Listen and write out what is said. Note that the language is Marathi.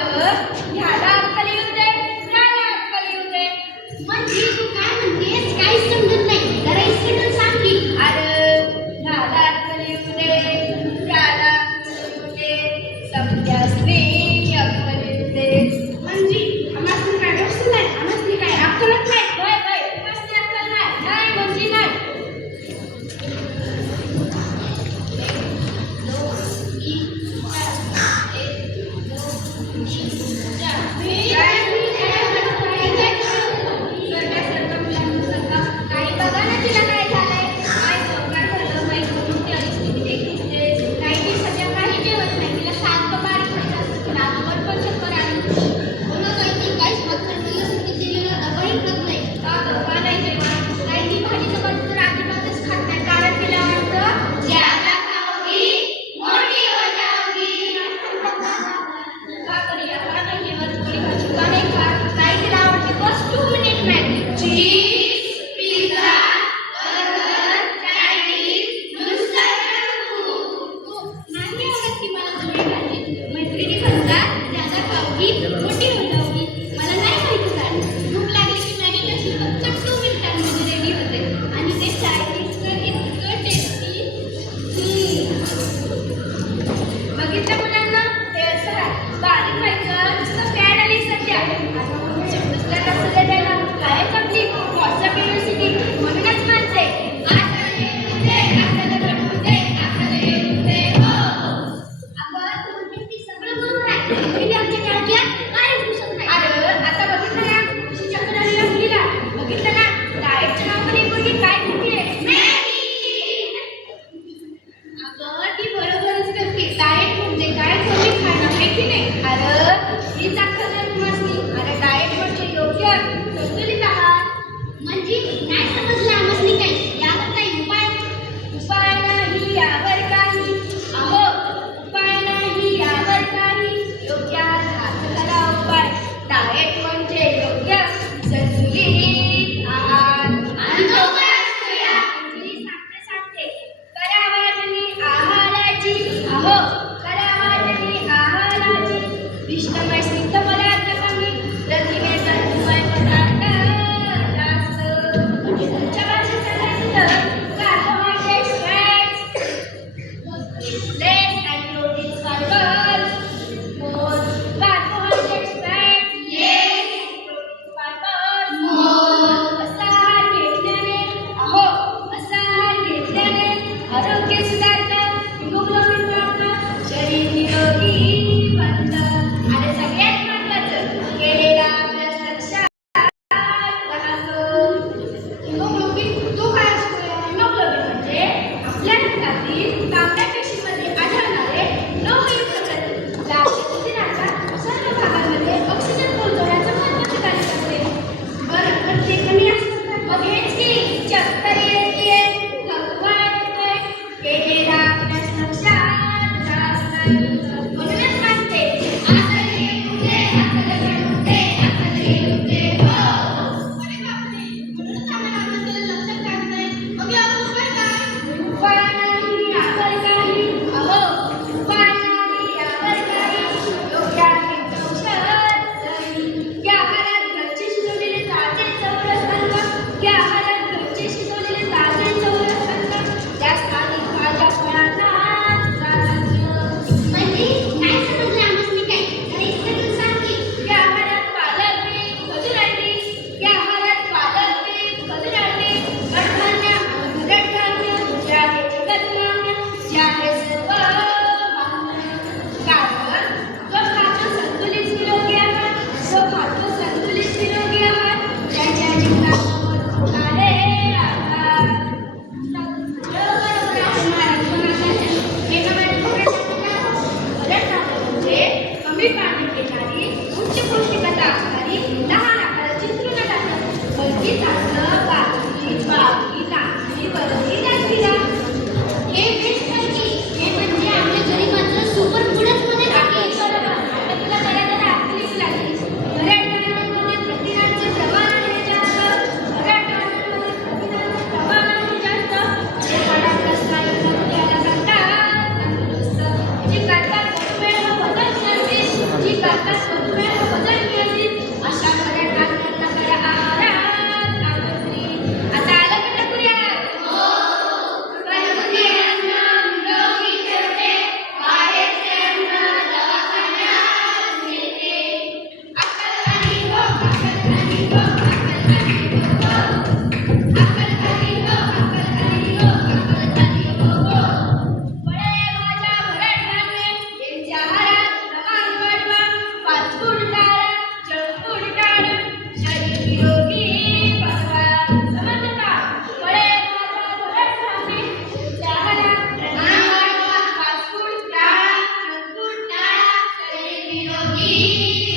ह्याला अक्कल येऊ दे, त्याला अक्कल येऊ दे. म्हणजे तू काय म्हणतेस? काहीच समजत नाही. जरा इस्टेटून सांग की. ह्याला अक्कल येऊ दे, त्याला अक्कल येऊ दे, समजासनी अक्कल येऊ दे. म्हणजे आम्हाला काय डोसच नाही, आम्हाला काय अक्कलच नाही. होय होय, तुम्हाला अक्कल नाही. नाही म्हणजे नाही. करतात मधुमेह वजन नियंत्रित अशा खऱ्या ठाकऱ्यांना खऱ्या आहारात आमंत्रित. आता आलं का टाकूयात? घरगुती अन्न निरोगी ठेवते, बाहेरचे अन्न दवाखान्यात नेते. अक्कल खाली हो, अक्कल खाली हो, अक्कल खाली हो, हो. अक्कल खाली हो, अक्कल खाली हो, अक्कल खाली हो, हो. फळे, भाज्या, भरड धान्ये यांच्या आहारात प्रमाण वाढवा. फास्ट फूड टाळा, जंक फूड टाळा, शरीर निरोगी बनवा. समजलं का? फळे, भाज्या, भरड धान्ये यांच्या आहारात प्रमाण वाढवा. फास्ट फूड टाळा, जंक फूड टाळा, शरीर निरोगी